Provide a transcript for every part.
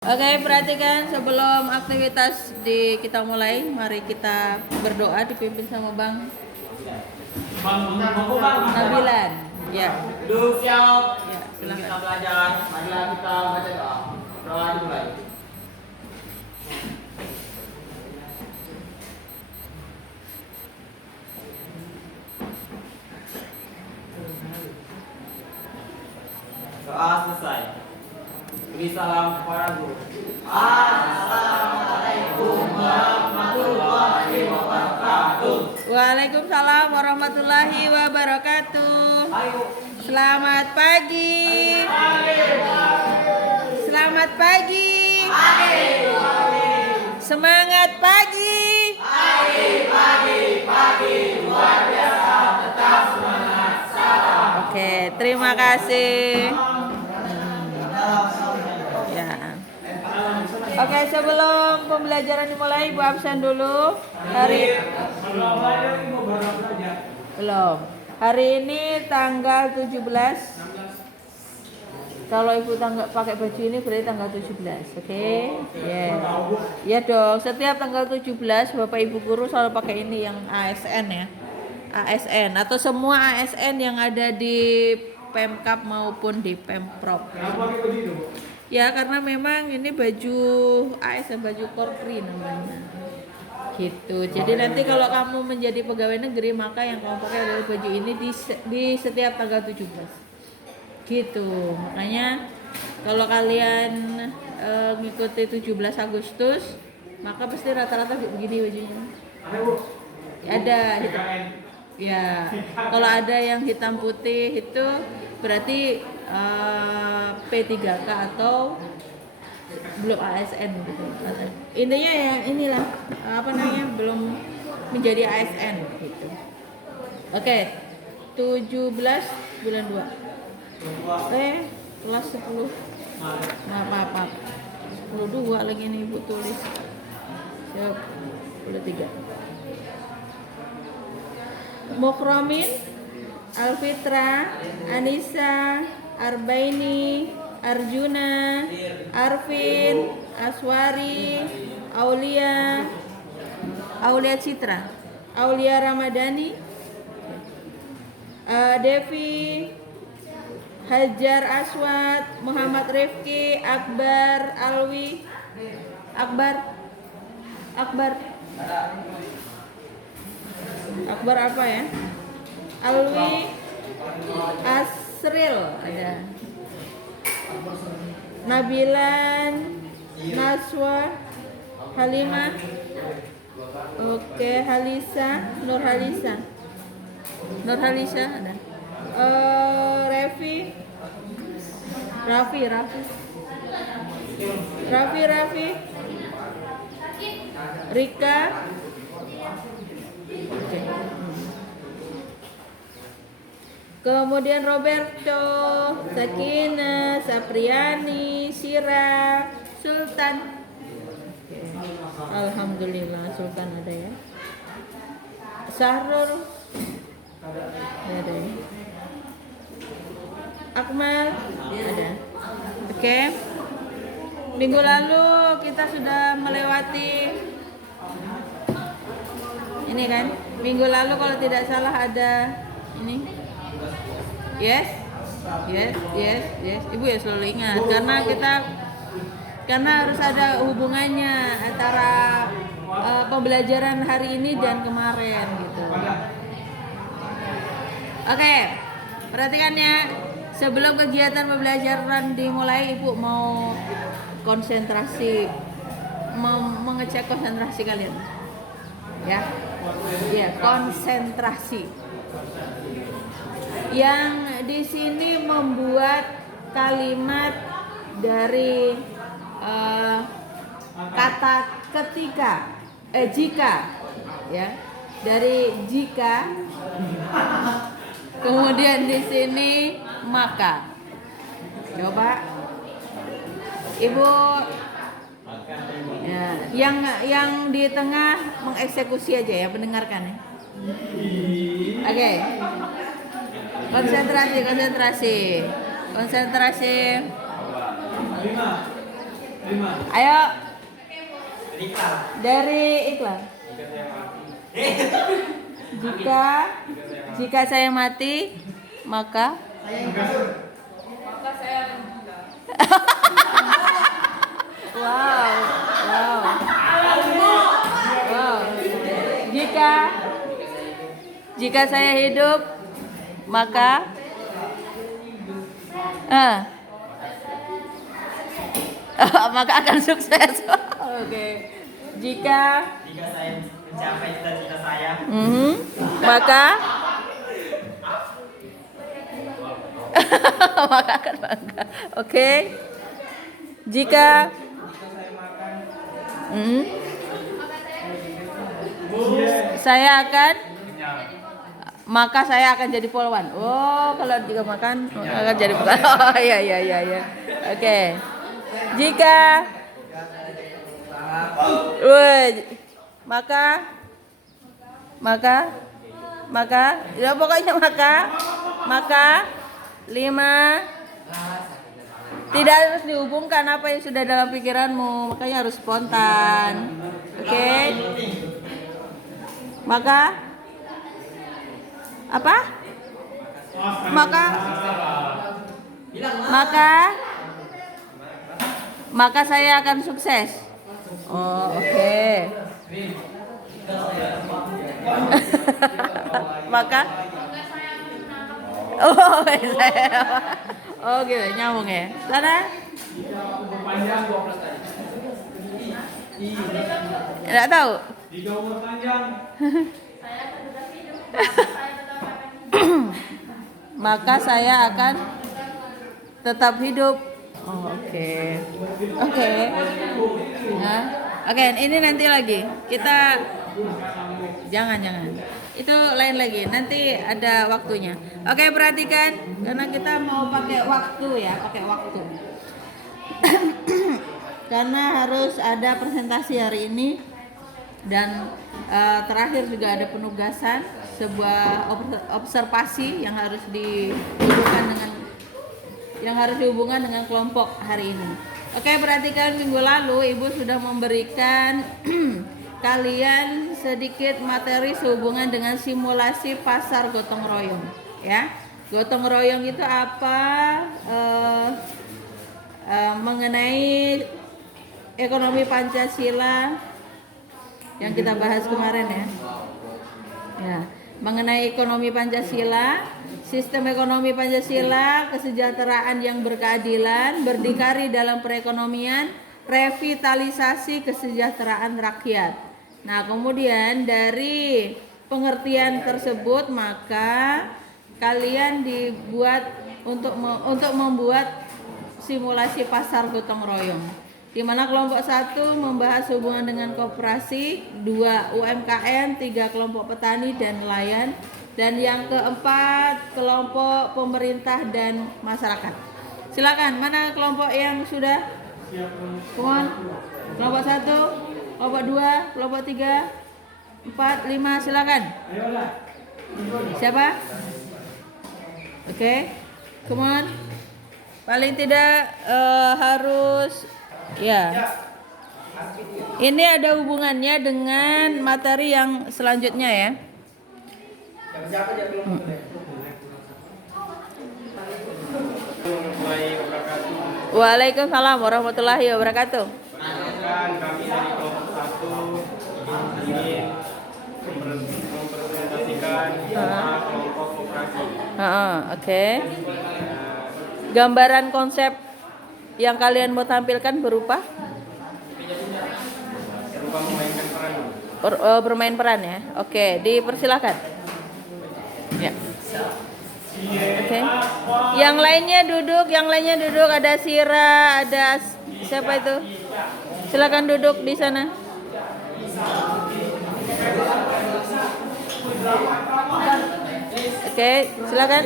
Oke, perhatikan sebelum aktivitas kita mulai, mari kita berdoa dipimpin sama Bang Nabilan. Ya. Duduk siap. Ya, Kita silakan. belajar. Marilah kita baca doa. Doa dimulai. Doa selesai. Beri salam kepada guru. Assalamualaikum warahmatullahi wabarakatuh. Waalaikumsalam warahmatullahi wabarakatuh. Selamat pagi. Selamat pagi. Semangat pagi. Pagi luar biasa. Tetap semangat. Salam. Oke, terima kasih. Ya. Oke, sebelum pembelajaran dimulai, Ibu absen dulu. Belum. Hari ini tanggal 17. Kalau Ibu pakai baju ini berarti tanggal 17. Oke? Ya dong. Setiap tanggal 17 Bapak Ibu guru selalu pakai ini yang ASN ya. ASN atau semua ASN yang ada di Pemkab maupun di Pemprov. Ya, karena memang ini baju ASN, baju Korpri namanya. Gitu. Jadi nanti kalau kamu menjadi pegawai negeri, maka yang kamu pakai adalah baju ini di setiap tanggal 17. Gitu. Makanya kalau kalian mengikuti 17 Agustus, maka pasti rata-rata begini bajunya. Ada hitam. Ya, kalau ada yang hitam putih itu berarti P3K atau belum ASN gitu. Intinya ya inilah belum menjadi ASN gitu. Oke. 17 bulan 2. Kelas 10. Maaf. 10 2 lagi nih Ibu tulis. Siap. 13. Mukromin, Alfitra, Anissa, Arbaini, Arjuna, Arvin, Aswari, Aulia Citra, Aulia Ramadhani, Devi, Hajar Aswad, Muhammad Rifki, Akbar Alwi, Akbar apa ya? Alwi Asril ada. Nabilan, Naswa, Halimah. Oke, Halisa, Nur Halisa ada. Rafi, Rika. Oke. Kemudian Roberto, Sakina, Sapriani, Sira, Sultan. Alhamdulillah Sultan ada ya. Sahrul ada ya. Akmal ada. Oke. Minggu lalu kita sudah melewati ini kan. Minggu lalu kalau tidak salah ada ini. Yes. Ibu ya selalu ingat karena harus ada hubungannya antara pembelajaran hari ini dan kemarin gitu. Oke, perhatikan ya. Sebelum kegiatan pembelajaran dimulai, Ibu mau konsentrasi, mengecek konsentrasi kalian. Ya, konsentrasi. Yang di sini membuat kalimat dari kata jika ya, dari jika, kemudian di sini maka. Coba Ibu ya, yang di tengah mengeksekusi aja ya, mendengarkan ya. Oke. Konsentrasi. Ayo. Dari iklan. Jika saya mati, maka saya wow. Jika saya hidup, maka maka akan sukses. Oke. Jika saya mencapai cita-cita saya, maka maka akan bangga. Oke. Jika saya akan, maka saya akan jadi polwan. Oh, kalau jika makan akan jadi polwan. Oh, iya. Oke. Jika maka ya pokoknya maka 5 tidak harus dihubungkan apa yang sudah dalam pikiranmu, makanya harus spontan. Oke. Maka apa? Maka saya akan sukses. Oh, oke. Maka oh gitu, nyambung ya. Sana? Enggak tahu. Jika umur panjang, maka saya akan tetap hidup. Oh, oke. Nah, oke, ini nanti lagi. Kita jangan. Itu lain lagi. Nanti ada waktunya. Oke, perhatikan karena kita mau pakai waktu ya, karena harus ada presentasi hari ini dan terakhir juga ada penugasan, sebuah observasi yang harus dihubungkan dengan kelompok hari ini. Oke, perhatikan minggu lalu Ibu sudah memberikan kalian sedikit materi sehubungan dengan simulasi pasar gotong royong, ya. Gotong royong itu apa? Mengenai ekonomi Pancasila yang kita bahas kemarin ya. Mengenai ekonomi Pancasila, sistem ekonomi Pancasila, kesejahteraan yang berkeadilan, berdikari dalam perekonomian, revitalisasi kesejahteraan rakyat. Nah, kemudian dari pengertian tersebut maka kalian dibuat untuk membuat simulasi pasar gotong royong, di mana kelompok 1 membahas hubungan dengan koperasi, 2 UMKM, 3 kelompok petani dan nelayan, dan yang keempat kelompok pemerintah dan masyarakat. Silakan, mana kelompok yang sudah? Come on. Kelompok 1, kelompok 2, kelompok 3, 4, 5, silakan. Siapa? Oke. Come on. Paling tidak harus ya. Ini ada hubungannya dengan materi yang selanjutnya ya. Waalaikumsalam warahmatullahi wabarakatuh. Kami dari kelompok 1 ingin mempresentasikan kelompok koperasi. Oke. Gambaran konsep yang kalian mau tampilkan berupa memainkan peran. Bermain peran ya. Oke, dipersilakan. Ya. Oke. Yang lainnya duduk. Ada Sira, ada siapa itu? Silakan duduk di sana. Oke, silakan.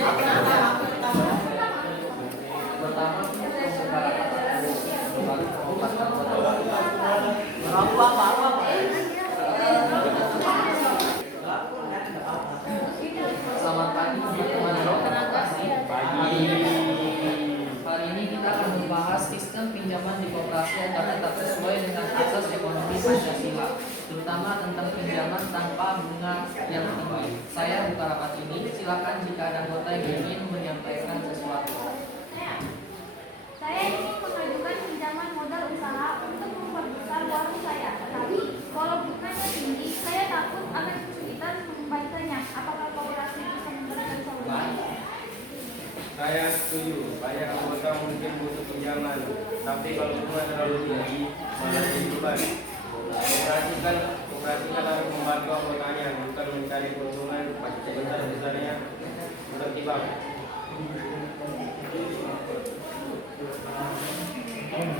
Selamat pagi teman-teman. Hari ini kita akan membahas sistem pinjaman di koperasi atau sesuai dengan asas ekonomi Pancasila, terutama tentang pinjaman tanpa bunga yang tinggi. Saya buka rapat ini. Silakan jika ada anggota yang ingin menyampaikan sesuatu. Saya ingin mengajukan pinjaman modal usaha untuk memperbesar warung saya. Tetapi kalau bunganya tinggi, saya takut akan kesulitan membayarnya. Apakah koperasi bisa memberikan solusi? Saya setuju, banyak anggota mungkin butuh pinjaman, tapi kalau bunga terlalu tinggi, malah jadi beban. Koperasi kan harus membantu anggotanya, bukan mencari keuntungan sebesar-besarnya seperti bank.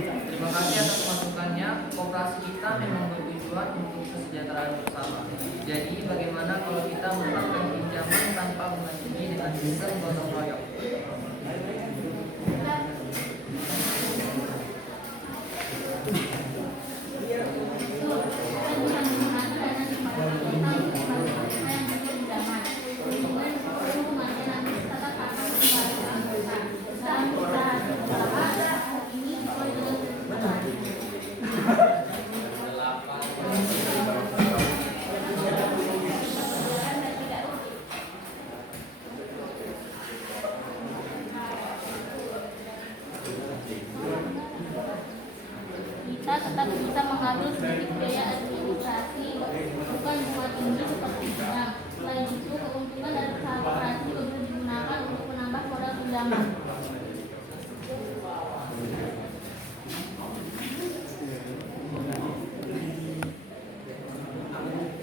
Terima kasih atas masukannya. Koperasi kita memang bertujuan untuk kesejahteraan bersama. Jadi bagaimana kalau kita menerapkan pinjaman tanpa bunga tinggi dengan sistem gotong royong? Kita tetap bisa mengambil sedikit biaya administrasi, bukan bunga tinggi seperti bank. Selain itu, keuntungan dari usaha koperasi bisa digunakan untuk menambah modal pinjaman.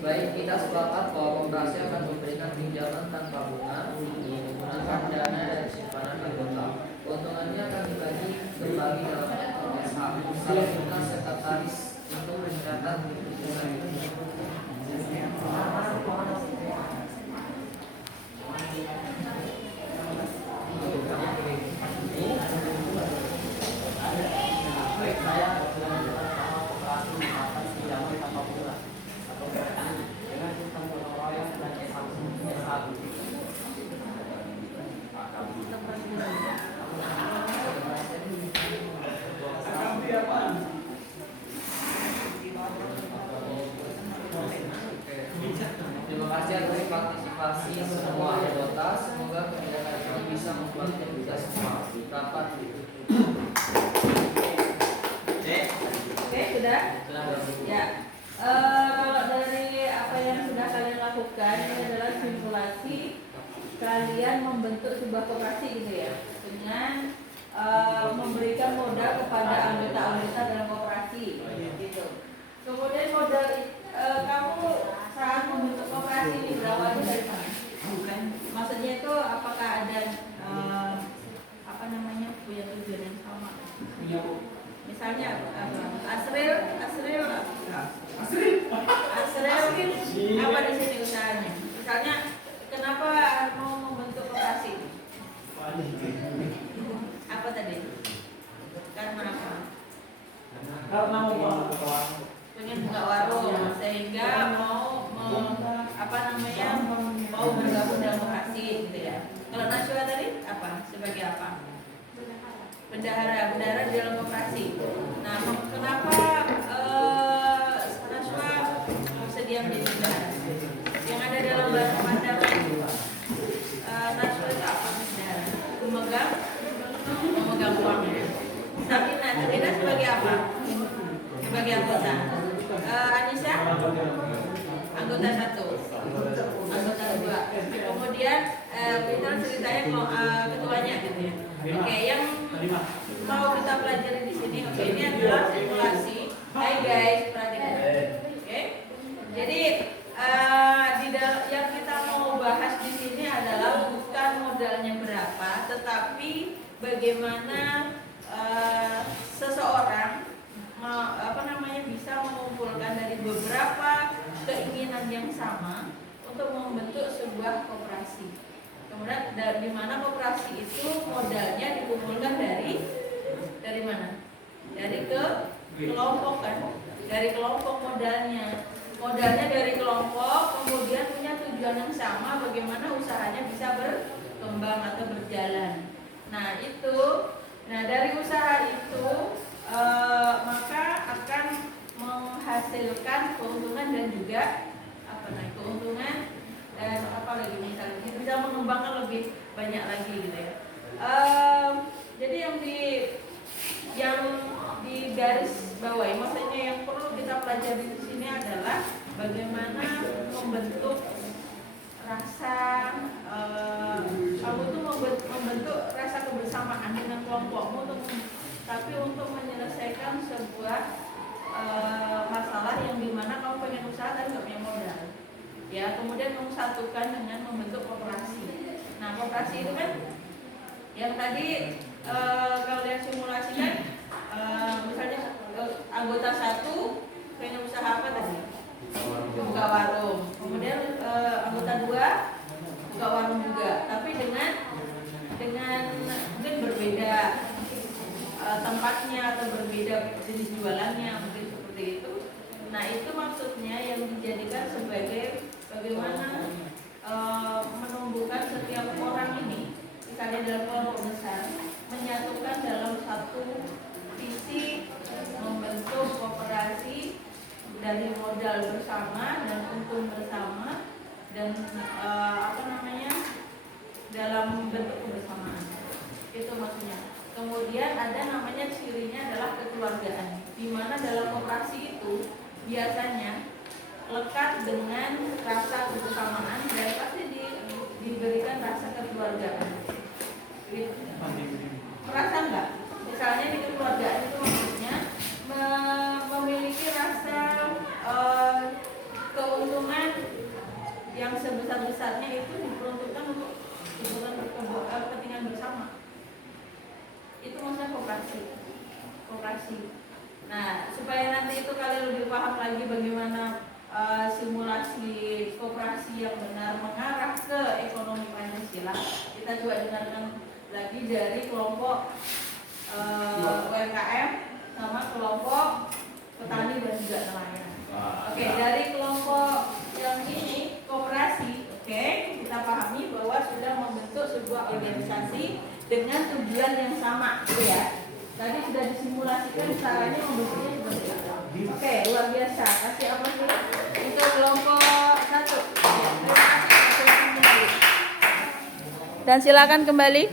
Baik, kita sepakat bahwa koperasi akan memberikan pinjaman tanpa bunga menggunakan dana dari simpanan anggota. Keuntungannya akan dibagi kembali dalam SH. Salah guna sekretaris untuk mencatat hitungan. Baik, saya koperasi atas pinjaman tanpa bunga atau dengan sistem gotong royong dan S1. Terima kasih atas partisipasi semua anggota. Semoga kegiatan ini bisa membuat kita semua rapat. Oke, sudah? Ya. Kalau dari apa yang sudah kalian lakukan, ini adalah simulasi kalian membentuk sebuah koperasi gitu ya, dengan memberikan modal kepada anggota-anggota dalam koperasi gitu. Kemudian modal kamu saat membentuk koperasi ini berawalnya dari mana? Maksudnya itu apakah ada apa namanya punya tujuan yang sama? Misalnya Asril apa di sini usahanya? Misalnya kenapa mau membentuk koperasi? Apa tadi? Karena apa? Karena mau Pengen buka warung sehingga mau bergabung dalam koperasi gitu ya. Kalau Najwa tadi apa? Sebagai apa? Bendahara di dalam koperasi. Nah, kenapa Najwa bersedia menjadi bendahara? Yang ada dalam bahasa pandangan Najwa itu apa? Bendahara. Memegang uang ya. Sabina sebagai apa? Sebagai anggota. Anissa anggota 1, anggota 2. Kemudian Peter ceritanya ketuanya gitu ya. Oke, yang mau kita pelajari di sini, oke, ini adalah simulasi. Hai guys, perhatikan. Oke. Jadi yang kita mau bahas di sini adalah bukan modalnya berapa, tetapi bagaimana seseorang bisa mengumpulkan dari beberapa keinginan yang sama untuk membentuk sebuah koperasi. Kemudian di mana koperasi itu modalnya dikumpulkan dari mana? Dari kelompok kan? Dari kelompok modalnya dari kelompok, kemudian punya tujuan yang sama, bagaimana usahanya bisa berkembang atau berjalan. Nah dari usaha itu maka akan menghasilkan keuntungan dan juga keuntungan dan apa lagi misalnya bisa mengembangkan lebih banyak lagi gitu ya. Jadi yang di garis bawah, maksudnya yang perlu kita pelajari di sini adalah bagaimana membentuk rasa kamu tuh membentuk rasa kebersamaan dengan kelompokmu tapi untuk menyelesaikan sebuah masalah yang dimana kamu pengen usaha tapi nggak punya modal. Ya, kemudian kamu satukan dengan membentuk koperasi. Nah, koperasi itu kan yang tadi kalau lihat simulasi kan misalnya anggota 1 pengen usaha apa tadi? Buka warung. Kemudian anggota 2 buka warung juga, tapi dengan mungkin berbeda tempatnya atau berbeda jenis jualannya, mungkin seperti itu. Nah, itu maksudnya yang dijadikan sebagai bagaimana menumbuhkan setiap orang ini misalnya dalam kelompok besar menyatukan dalam satu visi membentuk koperasi dari modal bersama dan untung bersama dan dalam bentuk kebersamaan. Itu maksudnya. Kemudian ada namanya cirinya adalah kekeluargaan, di mana dalam koperasi itu biasanya lekat dengan rasa kebersamaan dan pasti diberikan rasa kekeluargaan. Gitu. Merasa enggak? Misalnya di kekeluargaan itu maksudnya memiliki rasa keuntungan yang sebesar-besarnya itu diperuntukkan untuk kepentingan bersama. Itu maksudnya koperasi. Nah, supaya nanti itu kalian lebih paham lagi bagaimana simulasi koperasi yang benar mengarah ke ekonomi Pancasila, kita coba dengarkan lagi dari kelompok UMKM sama kelompok petani dan juga nelayan. Oke, dari kelompok yang ini koperasi, kita pahami bahwa sudah membentuk sebuah organisasi dengan tujuan yang sama, gitu ya. Tadi sudah disimulasikan caranya membentuknya seperti itu. Oke, luar biasa. Kasih apa sih? Untuk kelompok 1. Terima kasih. Dan silakan kembali.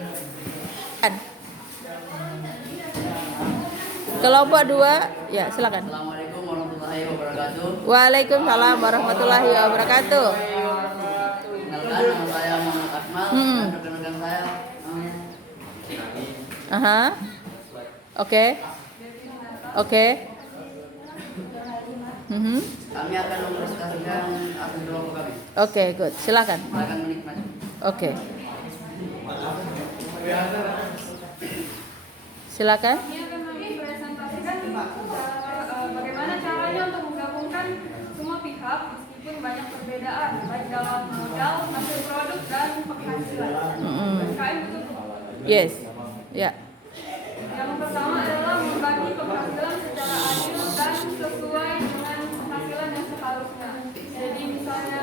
Kelompok 2, ya silakan. Assalamualaikum warahmatullahi wabarakatuh. Waalaikumsalam warahmatullahi wabarakatuh. Kenalkan, nama saya Muhammad Akmal dan rekan-rekan saya. Oke. Kami akan mempresentasikan hasil kelompok kami. Oke, good. Silakan. Silakan menikmati. Oke. Silakan. Ini akan mempresentasikan bagaimana caranya untuk menggabungkan semua pihak meskipun banyak perbedaan baik dalam modal, hasil produk dan penghasilan. UMKM itu. Yes. Ya. Yang pertama adalah membagi penghasilan secara adil dan sesuai dengan penghasilan yang seharusnya. Jadi misalnya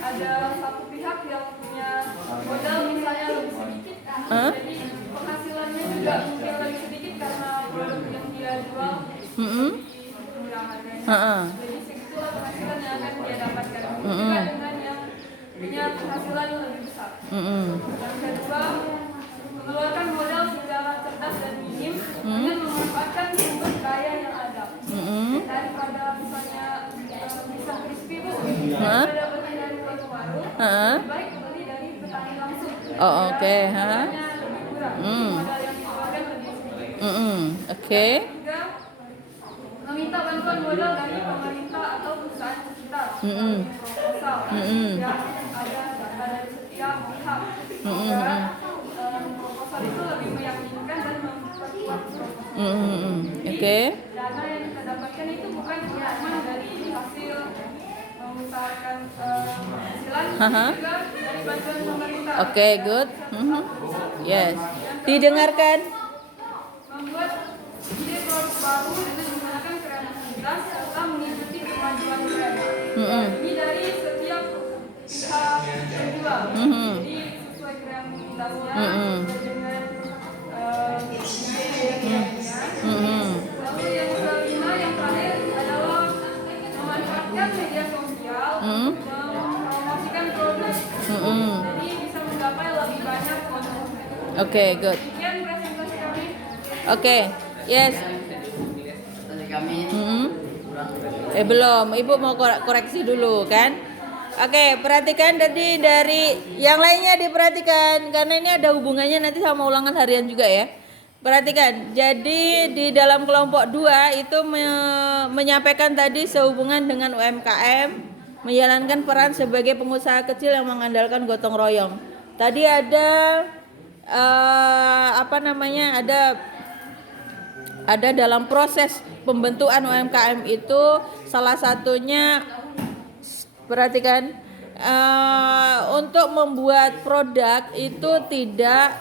ada satu pihak yang punya modal misalnya lebih sedikit, jadi penghasilannya juga mungkin lebih sedikit karena produk yang dia jual murah harganya. Jadi segitulah penghasilan yang akan dia dapatkan. Juga dengan yang punya penghasilan lebih besar. Yang kedua, mengeluarkan modal secara cerdas dan minim dengan memanfaatkan sumber daya yang ada. Daripada misalnya pisang crispy bu, daripada beli dari warung, lebih baik beli dari petani langsung. Oke. Harganya lebih murah, modal yang dikeluarkan lebih sedikit. Oke. Juga meminta bantuan modal dari pemerintah atau perusahaan sekitar, proposal yang ada data dari setiap pihak. Proposal itu lebih meyakinkan dan memperkuat proposal. Oke. Dana yang kita dapatkan itu bukan cuma dari hasil mengusahakan penghasilan, juga dari bantuan pemerintah. Oke, good. Yes. Didengarkan. Membuat ide produk baru dengan menggunakan kreativitas serta mengikuti kemajuan tren. Ini dari setiap pihak penjual. Jadi sesuai kreativitasnya, sesuai dengan ide yang dia punya. Oke, good. Sekian presentasi kami. Oke, yes. Tadi kami kurang. Belum, Ibu mau koreksi dulu kan? Oke, perhatikan dari yang lainnya diperhatikan karena ini ada hubungannya nanti sama ulangan harian juga ya. Perhatikan, jadi di dalam kelompok 2 itu menyampaikan tadi sehubungan dengan UMKM, menjalankan peran sebagai pengusaha kecil yang mengandalkan gotong royong. Tadi ada ada dalam proses pembentukan UMKM itu salah satunya perhatikan untuk membuat produk itu tidak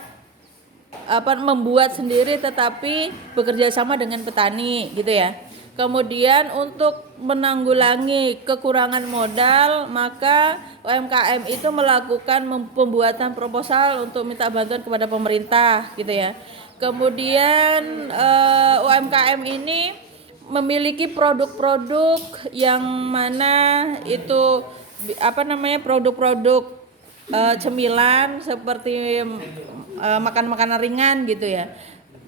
membuat sendiri tetapi bekerja sama dengan petani gitu ya. Kemudian untuk menanggulangi kekurangan modal maka UMKM itu melakukan pembuatan proposal untuk minta bantuan kepada pemerintah gitu ya. Kemudian UMKM ini memiliki produk-produk yang mana itu produk-produk cemilan seperti makan-makanan ringan gitu ya.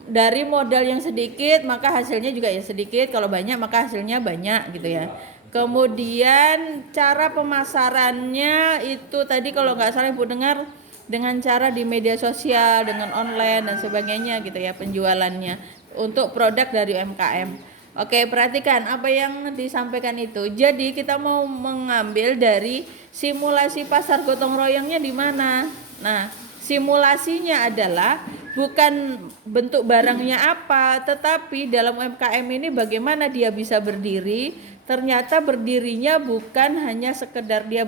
Dari modal yang sedikit maka hasilnya juga ya sedikit, kalau banyak maka hasilnya banyak gitu ya. Kemudian cara pemasarannya itu tadi kalau nggak salah Ibu dengar dengan cara di media sosial, dengan online dan sebagainya gitu ya penjualannya untuk produk dari UMKM. Oke, perhatikan apa yang disampaikan itu. Jadi kita mau mengambil dari simulasi pasar gotong royongnya di mana. Nah, simulasinya adalah bukan bentuk barangnya apa, tetapi dalam UMKM ini bagaimana dia bisa berdiri. Ternyata berdirinya bukan hanya sekedar dia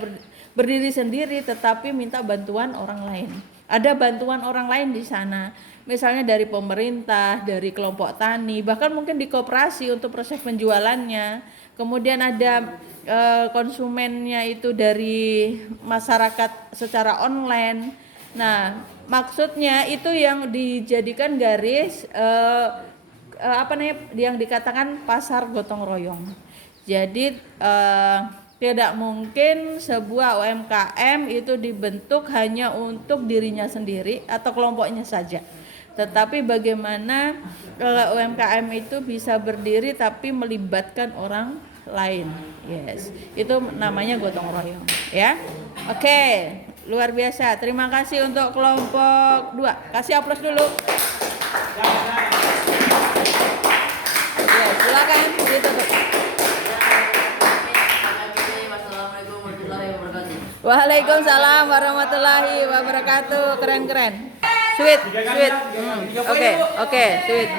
berdiri sendiri, tetapi minta bantuan orang lain. Ada bantuan orang lain di sana. Misalnya dari pemerintah, dari kelompok tani, bahkan mungkin di koperasi untuk proses penjualannya. Kemudian ada konsumennya itu dari masyarakat secara online. Nah, maksudnya itu yang dijadikan garis yang dikatakan pasar gotong royong. Jadi tidak mungkin sebuah UMKM itu dibentuk hanya untuk dirinya sendiri atau kelompoknya saja. Tetapi bagaimana kalau UMKM itu bisa berdiri tapi melibatkan orang lain. Yes, itu namanya gotong royong ya. Oke, luar biasa. Terima kasih untuk kelompok 2. Kasih aplaus dulu. Ya, silakan ditutup. Wassalamualaikum warahmatullahi wabarakatuh. Waalaikumsalam warahmatullahi wabarakatuh. Keren. Sweet. Oke, sweet.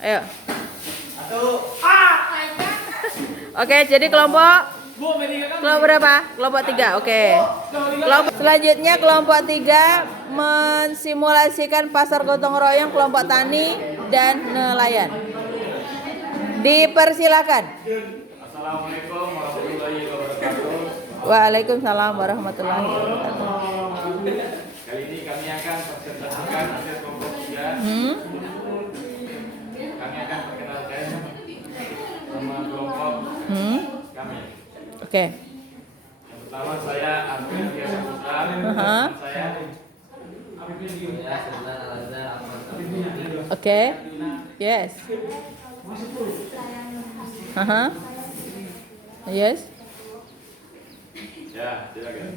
Ayo. Oke, jadi kelompok berapa? Kelompok 3. Oke. Kelompok selanjutnya kelompok 3 mensimulasikan pasar gotong royong kelompok tani dan nelayan. Dipersilakan. Assalamualaikum warahmatullahi wabarakatuh. Waalaikumsalam warahmatullahi wabarakatuh. Kali ini kami akan presentasikan hasil kelompok 3. Kami akan perkenalkan sama kelompok kami. Oke. Yang pertama saya Arvin Biasa Putra. Saya Oke. Yes. Yes. ya, silakan.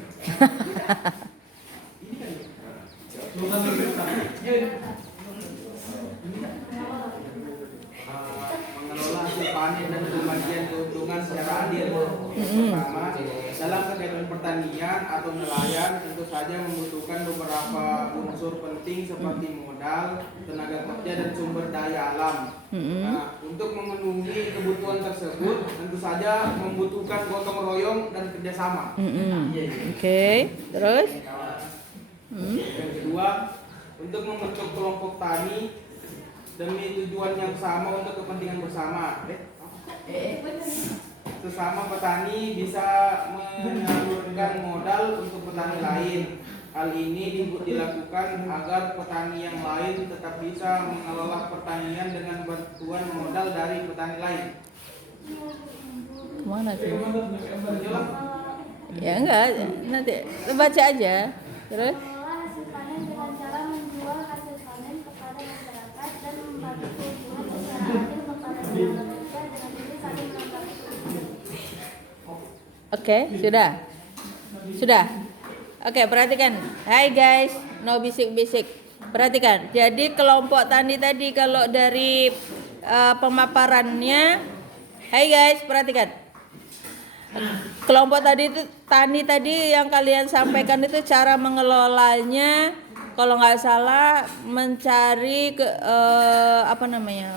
Mengelola hasil panen dan pembagian keuntungan secara adil. Pertama, dalam kegiatan pertanian atau nelayan tentu saja membutuhkan beberapa unsur penting seperti modal, tenaga kerja dan sumber daya alam. Nah, untuk memenuhi kebutuhan tersebut tentu saja membutuhkan gotong royong dan kerjasama. Oke. Terus? Yang kedua, untuk membentuk kelompok tani demi tujuan yang sama untuk kepentingan bersama. Sesama petani bisa menyalurkan modal untuk petani lain. Hal ini dilakukan agar petani yang lain tetap bisa mengelola pertanian dengan bantuan modal dari petani lain. Kemana tuh? Jelas? Ya enggak, nanti baca aja. Terus? Mengelola hasil panen dengan cara menjual Oke, sudah. Sudah. Oke, perhatikan. Hai guys, no bisik-bisik. Perhatikan. Jadi kelompok tani tadi kalau dari pemaparannya, hai guys, perhatikan. Kelompok tani tadi yang kalian sampaikan itu cara mengelolanya, kalau nggak salah mencari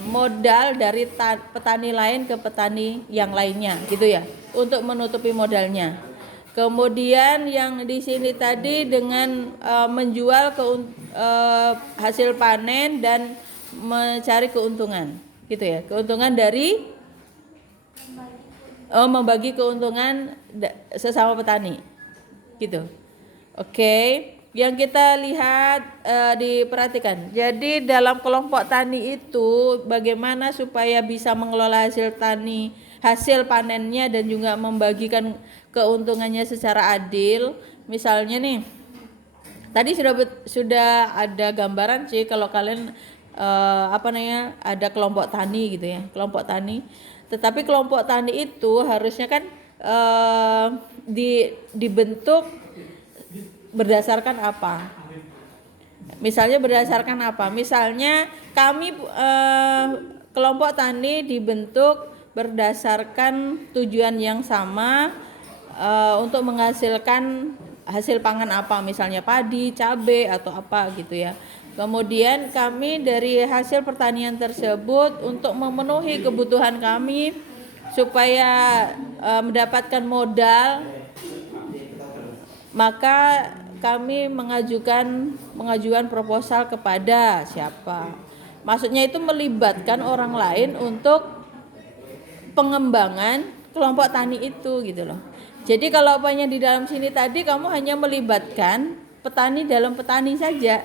modal dari petani lain ke petani yang lainnya, gitu ya, untuk menutupi modalnya. Kemudian yang di sini tadi dengan menjual hasil panen dan mencari keuntungan, gitu ya, keuntungan dari membagi keuntungan sesama petani, gitu. Oke, yang kita lihat diperhatikan. Jadi dalam kelompok tani itu bagaimana supaya bisa mengelola hasil panennya dan juga membagikan keuntungannya secara adil. Misalnya nih, tadi sudah ada gambaran sih kalau kalian ada kelompok tani gitu ya, kelompok tani. Tetapi kelompok tani itu harusnya kan dibentuk berdasarkan apa? Misalnya berdasarkan apa? Misalnya kami kelompok tani dibentuk berdasarkan tujuan yang sama, untuk menghasilkan hasil pangan apa, misalnya padi, cabai atau apa gitu ya. Kemudian kami dari hasil pertanian tersebut untuk memenuhi kebutuhan kami supaya mendapatkan modal, maka kami mengajukan proposal kepada siapa? Maksudnya itu melibatkan orang lain untuk pengembangan kelompok tani itu gitu loh. Jadi kalau apanya di dalam sini tadi kamu hanya melibatkan petani dalam petani saja,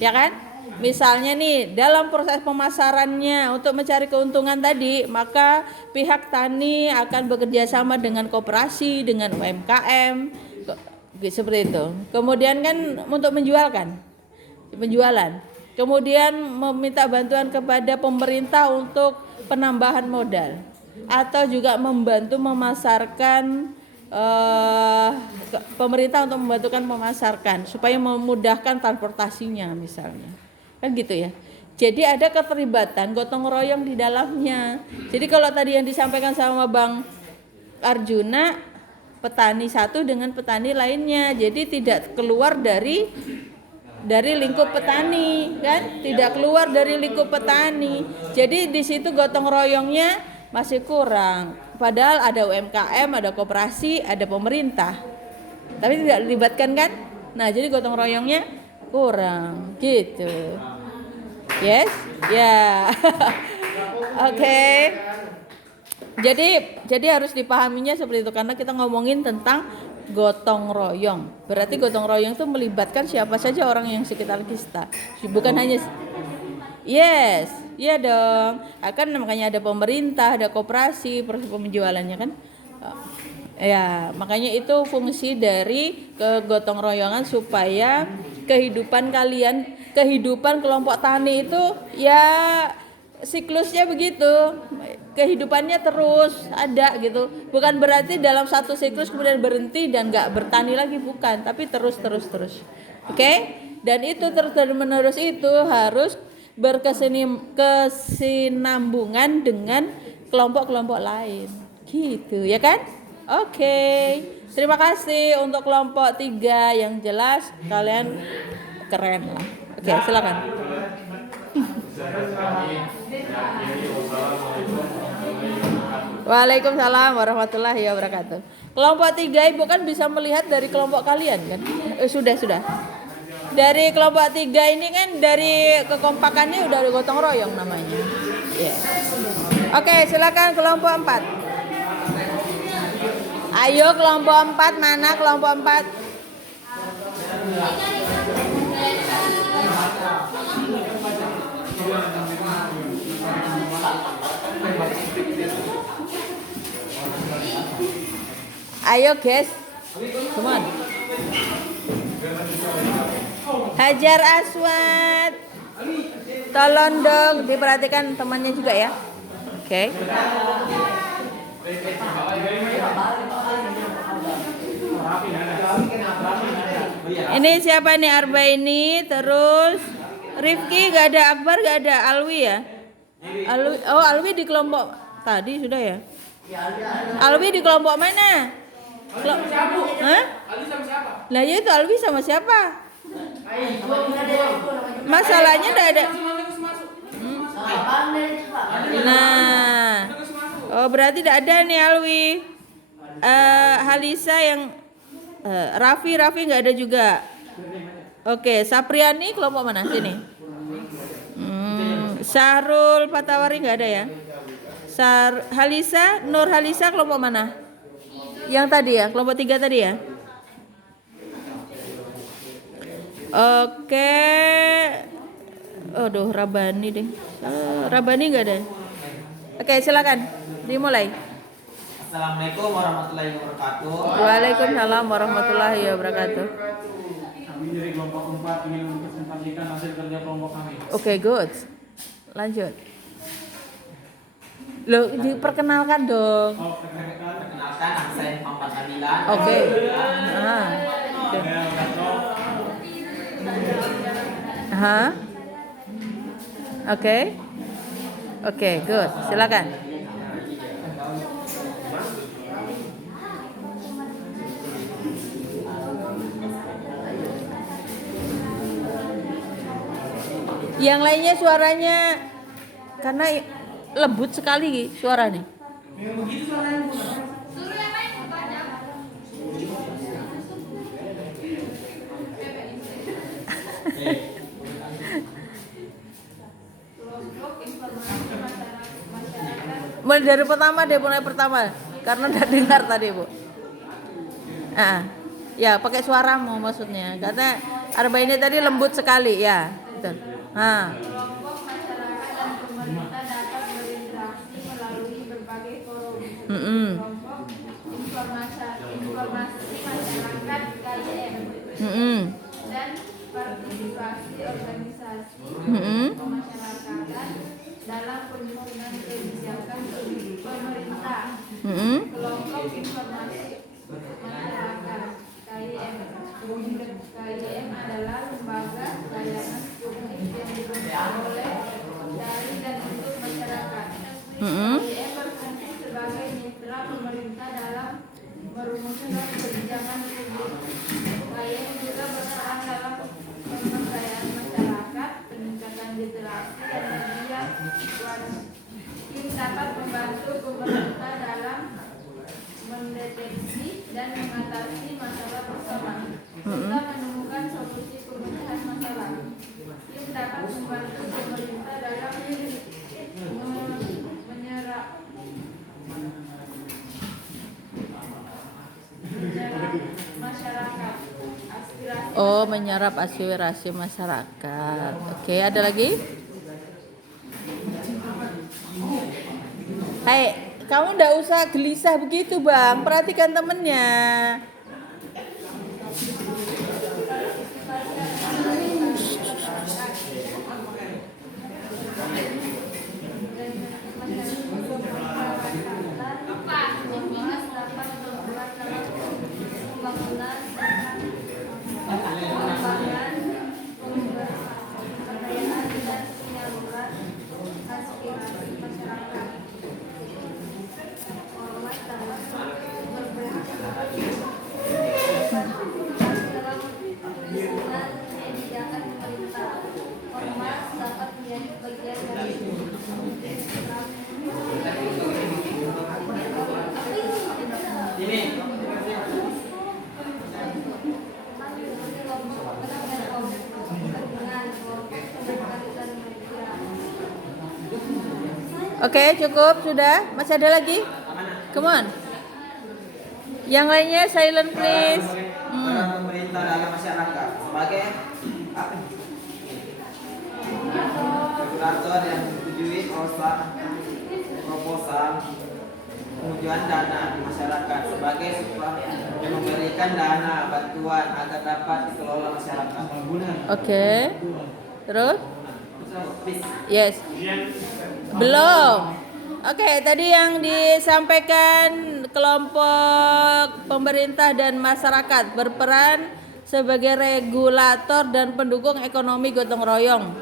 ya kan? Misalnya nih dalam proses pemasarannya untuk mencari keuntungan tadi, maka pihak tani akan bekerja sama dengan koperasi, dengan UMKM, seperti itu. Kemudian kan untuk penjualan. Kemudian meminta bantuan kepada pemerintah untuk penambahan modal, atau juga membantu memasarkan, pemerintah untuk membantukan memasarkan supaya memudahkan transportasinya misalnya, kan gitu ya. Jadi ada keterlibatan gotong royong di dalamnya. Jadi kalau tadi yang disampaikan sama Bang Arjuna, petani satu dengan petani lainnya, jadi tidak keluar dari lingkup petani, kan? Tidak keluar dari lingkup petani. Jadi di situ gotong royongnya masih kurang. Padahal ada UMKM, ada koperasi, ada pemerintah, tapi tidak dilibatkan kan? Nah, jadi gotong royongnya kurang, gitu. Yes, ya. Oke. Jadi harus dipahaminya seperti itu karena kita ngomongin tentang gotong royong. Berarti gotong royong itu melibatkan siapa saja orang yang sekitar kita. Bukan hanya yes, iya dong. Akan makanya ada pemerintah, ada koperasi, proses penjualannya kan. Ya, makanya itu fungsi dari kegotong royongan supaya kehidupan kelompok tani itu ya siklusnya begitu. Kehidupannya terus ada gitu. Bukan berarti dalam satu siklus kemudian berhenti dan enggak bertani lagi, bukan, tapi terus. Oke? Dan itu terus-menerus itu harus berkesinambungan dengan kelompok-kelompok lain. Gitu, ya kan? Oke. Terima kasih untuk kelompok 3 yang jelas kalian keren lah. Oke, silakan. Waalaikumsalam warahmatullahi wabarakatuh. Kelompok 3 Ibu kan bisa melihat dari kelompok kalian kan? Sudah. Dari kelompok 3 ini kan dari kekompakannya udah gotong royong namanya. Yeah. Oke, silakan kelompok 4. Ayo kelompok 4, mana kelompok 4? Ayo guys, come on. Hajar Aswad, tolong dong diperhatikan temannya juga ya. Oke. Ini siapa nih? Arbaini, terus Rifki gak ada, Akbar gak ada, Alwi ya? Alwi, oh Alwi di kelompok tadi sudah ya? Alwi di kelompok mana? Hah? Lah ya itu Alwi sama siapa? Masalahnya enggak ada. Nah, oh berarti tidak ada nih Alwi. Halisa yang Raffi nggak ada juga. Oke, Sapriani kelompok mana sini? Syahrul Patawari nggak ada ya? Halisa, Nur Halisa kelompok mana? Yang tadi ya, kelompok 3 tadi ya? Oke. Aduh, Rabani deh. Rabani nggak ada. Oke, silakan dimulai. Assalamualaikum warahmatullahi wabarakatuh. Waalaikumsalam warahmatullahi wabarakatuh. Kami dari kelompok 4 ingin mempresentasikan hasil kerja kelompok kami. Oke, good. Lanjut. Loh, diperkenalkan dong. Oh, perkenalkan. Perkenalkan, nama saya Muhammad Nabila. Oke. Oke. Oke, good. Silakan. Yang lainnya suaranya karena lembut sekali suaranya. Suruh yang lain bertanya. Mulai dari pertama deh, karena udah dengar tadi Bu. Ya pakai suaramu maksudnya, karena Arbaini tadi lembut sekali ya. Betul. Kelompok masyarakat dan pemerintah dapat berinteraksi melalui berbagai forum. Kelompok informasi masyarakat KYM dan partisipasi organisasi kemasyarakatan dalam penyusunan kebijakan pemerintah. Kelompok informasi masyarakat KYM. KYM adalah lembaga layanan publik yang dibentuk oleh dari dan untuk masyarakat. KYM berfungsi sebagai mitra pemerintah dalam merumuskan kebijakan publik. KYM juga berperan dalam pemberdayaan masyarakat, peningkatan literasi dan media. Tim dapat membantu pemerintah dalam mendeteksi dan mengatasi masalah bersama serta menemukan solusi pemecahan masalah. Tim dapat membantu pemerintah dalam menyerap masyarakat aspirasi. Oh, menyerap aspirasi masyarakat. Oke, ada lagi? Hai, kamu ndak usah gelisah begitu Bang, perhatikan temennya. Oke, cukup sudah. Masih ada lagi? Come on. Yang lainnya silent please. Pemerintah dalam masyarakat sebagai regulator yang menyetujui proposal pengujuan dana di masyarakat sebagai yang memberikan dana bantuan agar dapat dikelola masyarakat. Oke. Terus? Yes. Belum. Oke, tadi yang disampaikan kelompok pemerintah dan masyarakat berperan sebagai regulator dan pendukung ekonomi gotong royong.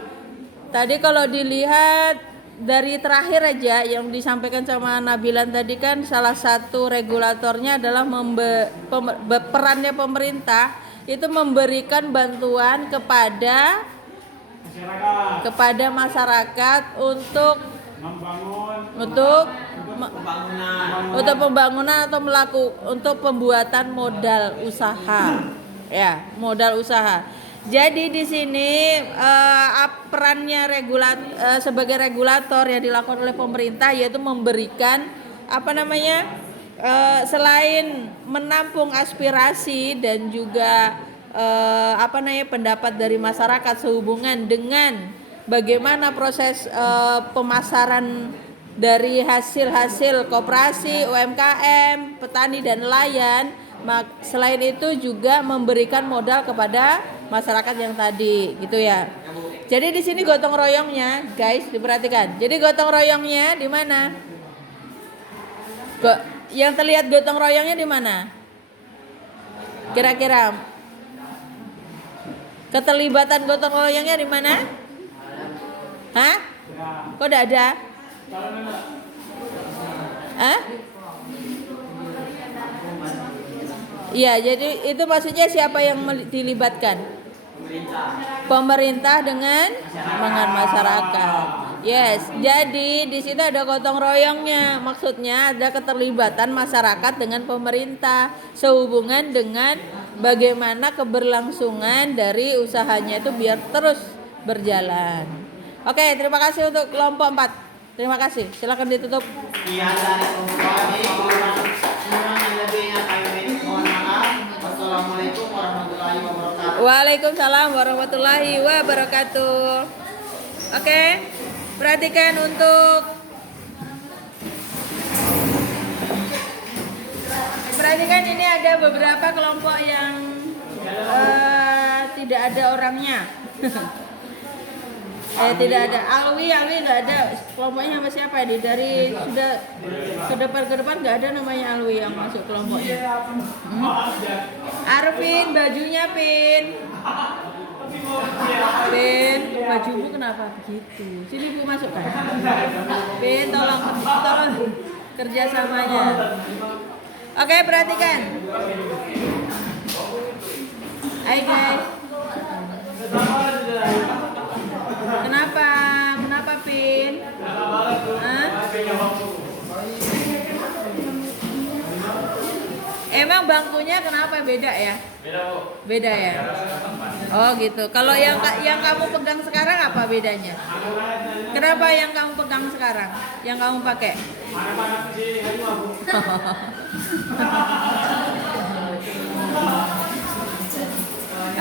Tadi kalau dilihat dari terakhir aja yang disampaikan sama Nabilan tadi kan salah satu regulatornya adalah perannya pemerintah itu memberikan bantuan kepada masyarakat untuk pembangunan atau untuk pembuatan modal usaha. Ya, modal usaha. Jadi di sini perannya sebagai regulator yang dilakukan oleh pemerintah yaitu memberikan selain menampung aspirasi dan juga pendapat dari masyarakat sehubungan dengan bagaimana proses pemasaran dari hasil-hasil koperasi, UMKM, petani dan nelayan. Selain itu juga memberikan modal kepada masyarakat yang tadi, gitu ya. Jadi di sini gotong royongnya, guys, diperhatikan. Jadi gotong royongnya di mana? Yang terlihat gotong royongnya di mana? Kira-kira keterlibatan gotong royongnya di mana? Hah? Kok tidak ada? Hah? Iya, jadi itu maksudnya siapa yang dilibatkan? Pemerintah dengan masyarakat. Yes, jadi di situ ada gotong royongnya. Maksudnya ada keterlibatan masyarakat dengan pemerintah sehubungan dengan bagaimana keberlangsungan dari usahanya itu biar terus berjalan. Oke, terima kasih untuk kelompok 4. Terima kasih. Silakan ditutup. Iya, dari kelompok ini kurang lebihnya kami mohon maaf. Wassalamualaikum warahmatullahi wabarakatuh. Waalaikumsalam warahmatullahi wabarakatuh. Oke, perhatikan perhatikan ini ada beberapa kelompok yang tidak ada orangnya. Tidak ada Alwi nggak ada, kelompoknya sama siapa ini? Dari sudah ke depan nggak ada namanya Alwi yang masuk kelompoknya. Arvin, bajunya Pin, bajumu kenapa begitu? Sini Bu masukkan. Pin, tolong kerjasamanya. Oke, perhatikan. Hai guys. Kenapa Pin? Hah? Emang bangkunya kenapa beda ya? Beda ya. Oh gitu. Kalau yang kamu pegang sekarang apa bedanya? Kenapa yang kamu pegang sekarang? Yang kamu pakai?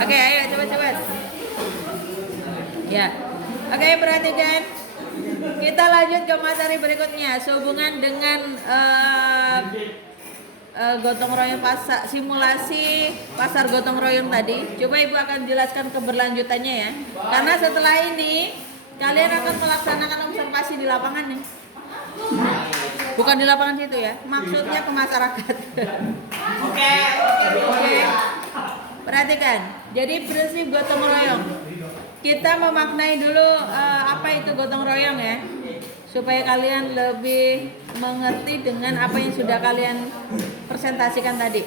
Oke, ayo cepat. Ya. Oke, perhatikan. Kita lanjut ke materi berikutnya sehubungan dengan gotong royong simulasi pasar gotong royong tadi. Coba Ibu akan jelaskan keberlanjutannya ya. Karena setelah ini kalian akan melaksanakan observasi di lapangan nih. Bukan di lapangan situ ya. Maksudnya ke masyarakat. Oke. Perhatikan. Jadi prinsip gotong royong. Kita memaknai dulu apa itu gotong royong ya, supaya kalian lebih mengerti dengan apa yang sudah kalian presentasikan tadi.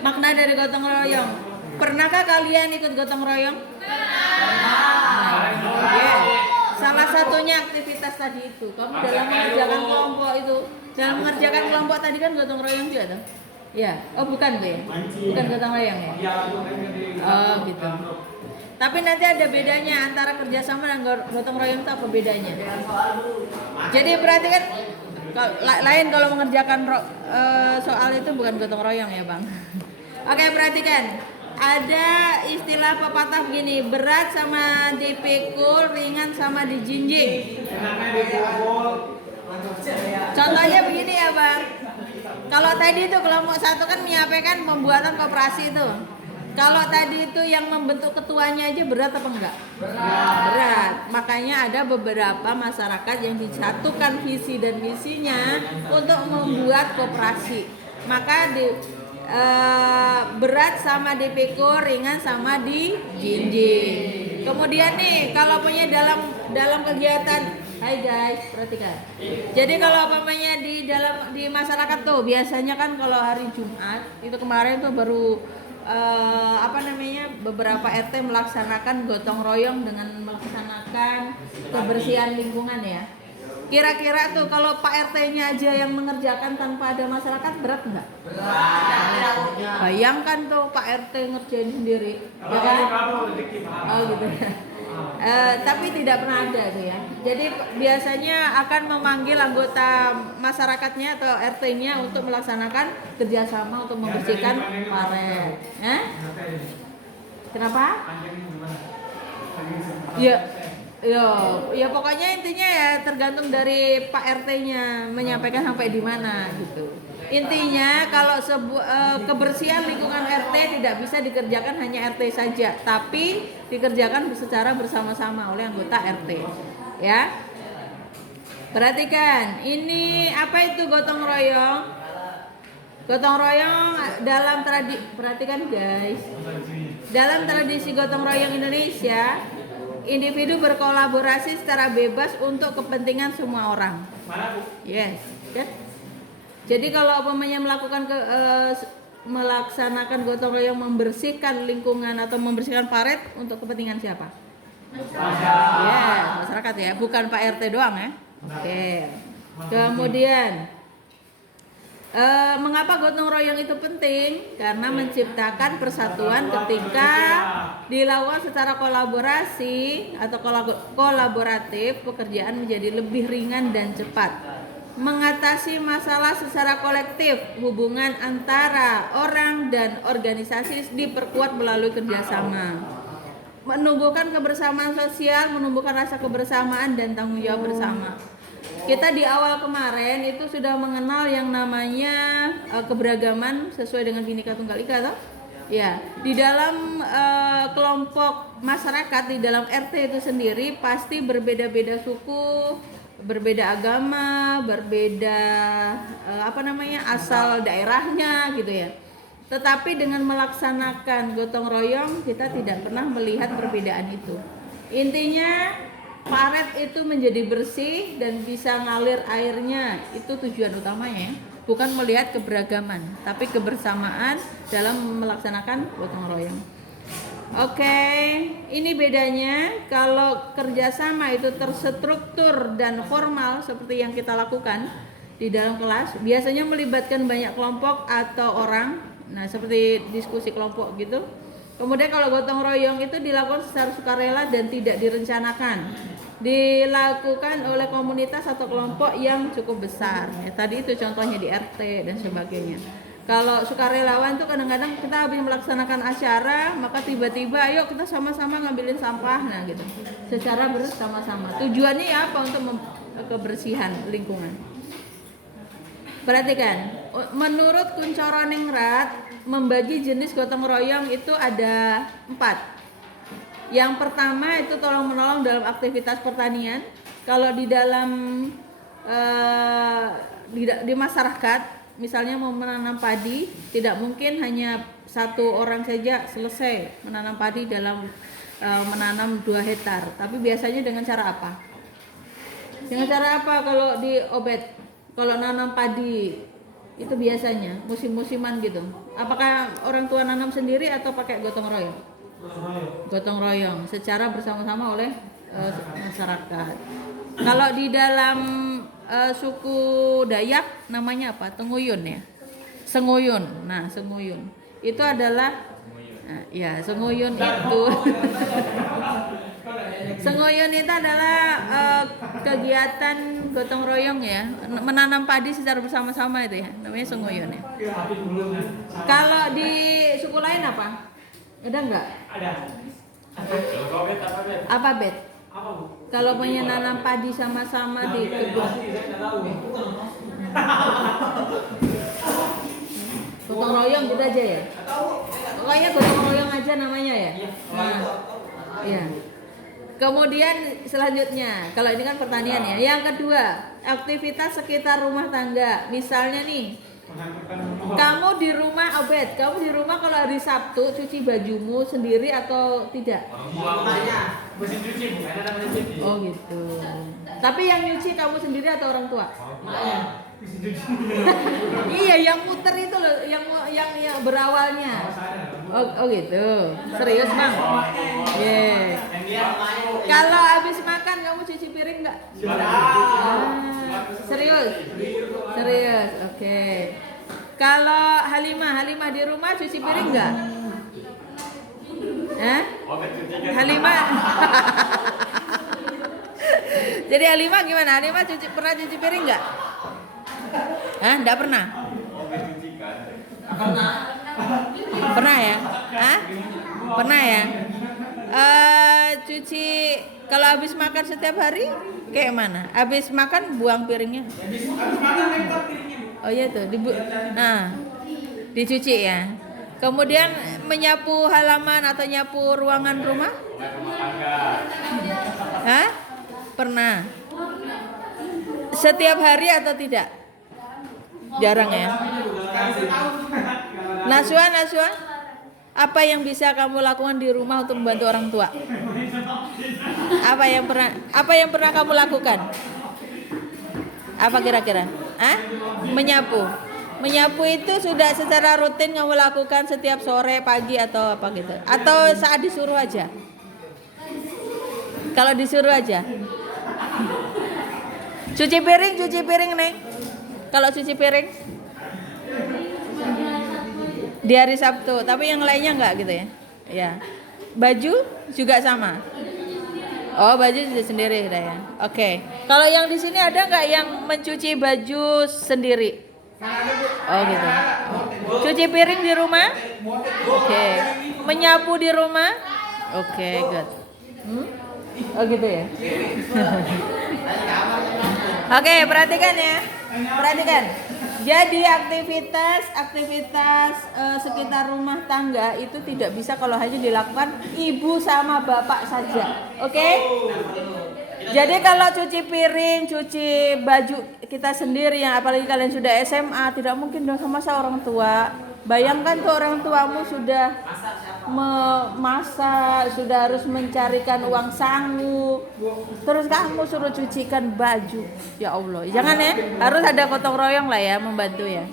Makna dari gotong royong. Pernahkah kalian ikut gotong royong? Yeah. Salah satunya aktivitas tadi itu. Kamu dalam mengerjakan kelompok itu, dalam mengerjakan kelompok tadi kan gotong royong juga tuh. Ya, oh bukan tuh ya, bukan gotong royong ya. Oh gitu. Tapi nanti ada bedanya antara kerjasama dan gotong royong itu apa bedanya? Jadi perhatikan, lain kalau mengerjakan soal itu bukan gotong royong ya Bang. Oke, perhatikan. Ada istilah pepatah begini, berat sama dipikul, ringan sama dijinjing. Contohnya begini ya Bang. Kalau tadi itu kelompok 1 kan menyampaikan pembuatan koperasi itu. Kalau tadi itu yang membentuk ketuanya aja berat apa enggak? Berat. Makanya ada beberapa masyarakat yang disatukan visi dan misinya untuk membuat koperasi. Maka berat sama dipikul, ringan sama dijinjing. Kemudian nih kalau punya dalam kegiatan, hai guys, perhatikan. Jadi kalau umpamanya di masyarakat tuh biasanya kan kalau hari Jumat itu kemarin tuh baru beberapa RT melaksanakan gotong royong dengan melaksanakan kebersihan lingkungan ya. Kira-kira tuh kalau Pak RT-nya aja yang mengerjakan tanpa ada masyarakat berat nggak? Bayangkan tuh Pak RT ngerjain sendiri, ya kan? Oh gitu ya. Tapi tidak pernah ada tuh ya. Jadi biasanya akan memanggil anggota masyarakatnya atau RT-nya untuk melaksanakan kerjasama untuk membersihkan paret. Kenapa? Ya pokoknya intinya ya tergantung dari Pak RT-nya menyampaikan sampai di mana gitu. Intinya kalau kebersihan lingkungan RT tidak bisa dikerjakan hanya RT saja, tapi dikerjakan secara bersama-sama oleh anggota RT. Ya. Perhatikan, ini apa itu gotong royong? Gotong royong dalam perhatikan guys. Dalam tradisi gotong royong Indonesia, individu berkolaborasi secara bebas untuk kepentingan semua orang. Yes, kan? Jadi kalau umpamanya melaksanakan gotong royong membersihkan lingkungan atau membersihkan paret untuk kepentingan siapa? Ya, masyarakat ya, bukan Pak RT doang ya. Oke. Kemudian mengapa gotong royong itu penting? Karena menciptakan persatuan ketika dilakukan secara kolaborasi atau kolaboratif, pekerjaan menjadi lebih ringan dan cepat. Mengatasi masalah secara kolektif, hubungan antara orang dan organisasi diperkuat melalui kerjasama. Menumbuhkan kebersamaan sosial, menumbuhkan rasa kebersamaan dan tanggung jawab bersama. Kita di awal kemarin itu sudah mengenal yang namanya keberagaman sesuai dengan Bhinneka Tunggal Ika toh? Ya, di dalam kelompok masyarakat di dalam RT itu sendiri pasti berbeda-beda suku, berbeda agama, berbeda asal daerahnya gitu ya. Tetapi dengan melaksanakan gotong royong kita tidak pernah melihat perbedaan itu. Intinya paret itu menjadi bersih dan bisa ngalir airnya, itu tujuan utamanya ya. Bukan melihat keberagaman, tapi kebersamaan dalam melaksanakan gotong royong. Oke, ini bedanya. Kalau kerjasama itu terstruktur dan formal seperti yang kita lakukan di dalam kelas, biasanya melibatkan banyak kelompok atau orang. Nah, seperti diskusi kelompok gitu. Kemudian kalau gotong royong itu dilakukan secara sukarela dan tidak direncanakan. Dilakukan oleh komunitas atau kelompok yang cukup besar. Ya, tadi itu contohnya di RT dan sebagainya. Kalau sukarelawan tuh kadang-kadang kita habis melaksanakan acara, maka tiba-tiba ayo kita sama-sama ngambilin sampah, nah gitu. Secara bersama-sama. Tujuannya ya apa? Untuk kebersihan lingkungan. Perhatikan, menurut Kunchoro-Ningrat, membagi jenis gotong royong itu ada 4. Yang pertama itu tolong-menolong dalam aktivitas pertanian. Kalau di dalam di masyarakat, misalnya mau menanam padi, tidak mungkin hanya satu orang saja selesai menanam padi dalam menanam 2 hektar. Tapi biasanya dengan cara apa? Dengan cara apa kalau di Obed? Kalau nanam padi itu biasanya musim-musiman gitu. Apakah orang tua nanam sendiri atau pakai gotong royong? Gotong royong secara bersama-sama oleh masyarakat. Kalau di dalam suku Dayak namanya apa? Tenguyun ya. Senguyun. Nah, senguyun. Itu adalah senguyun itu. Senguyun itu adalah kegiatan gotong royong ya, menanam padi secara bersama-sama itu ya, namanya senguyun ya. Kalau di suku lain apa? Ada enggak? Ada. Apa bet? Kalau punya nanam padi sama-sama di kebun. Gotong royong gitu aja ya. Pokoknya gotong royong aja namanya ya. Nah, iya. Kemudian selanjutnya, kalau ini kan pertanian ya. Yang kedua, aktivitas sekitar rumah tangga. Misalnya nih, Kamu di rumah, Obed, kamu di rumah kalau hari Sabtu cuci bajumu sendiri atau tidak? Mesin cuci bukan ada mesin cuci. Oh gitu. Tapi yang nyuci kamu sendiri atau orang tua? Mesin cuci. Iya, yang muter itu loh, yang berawalnya. Oh gitu. Serius, Bang? Yeah. Kalau habis makan kamu cuci piring nggak? Serius? Serius. Oke. Kalau Halimah di rumah cuci piring nggak? Halimah. Jadi Halimah gimana? Halimah pernah cuci piring nggak? Nggak pernah. Pernah ya? Pernah ya? Cuci kalau habis makan setiap hari kayak mana? Habis makan buang piringnya? Oh iya tuh, dicuci ya. Kemudian menyapu halaman atau nyapu ruangan rumah? Pernah. Setiap hari atau tidak? Jarang ya. Naswa, apa yang bisa kamu lakukan di rumah untuk membantu orang tua? Apa yang pernah kamu lakukan? Apa kira-kira? Menyapu itu sudah secara rutin kamu lakukan setiap sore, pagi atau apa gitu? Atau saat disuruh aja? Kalau disuruh aja. Cuci piring nih. Kalau cuci piring di hari Sabtu, tapi yang lainnya enggak gitu ya? Ya. Baju juga sama. Oh, baju sendiri ya. Oke. Kalau yang di sini ada nggak yang mencuci baju sendiri? Oh gitu. Cuci piring di rumah? Oke. Menyapu di rumah? Oke, good. Oh gitu ya. Oke, perhatikan ya. Perhatikan. Jadi aktivitas sekitar rumah tangga itu tidak bisa kalau hanya dilakukan ibu sama bapak saja. Oke? Jadi kalau cuci piring, cuci baju kita sendiri, yang apalagi kalian sudah SMA, tidak mungkin dong sama orang tua. Bayangkan tuh orang tuamu sudah memasak, sudah harus mencarikan uang sangu, terus kamu suruh cucikan baju. Ya Allah, jangan ya, harus ada gotong royong lah ya, membantu ya.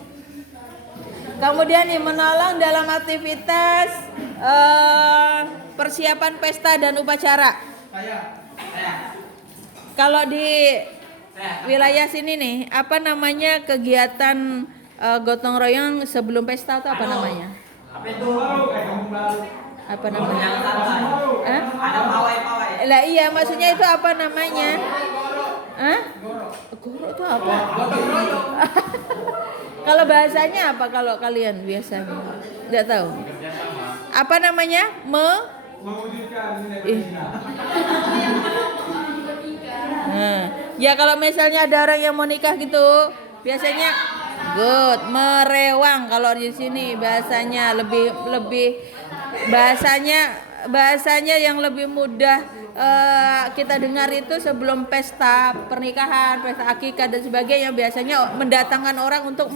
Kemudian nih, menolong dalam aktivitas persiapan pesta dan upacara. Kalau di wilayah sini nih, apa namanya kegiatan gotong royong sebelum pesta itu apa namanya? Apa namanya? Ada pawai. Lah iya, maksudnya itu apa namanya? Goro itu apa? Kalau bahasanya apa kalau kalian biasanya? Enggak tahu. Apa namanya? Ya kalau misalnya ada orang yang mau nikah gitu, biasanya merewang. Kalau di sini bahasanya lebih bahasanya yang lebih mudah kita dengar itu sebelum pesta pernikahan, pesta akikah dan sebagainya, biasanya mendatangkan orang untuk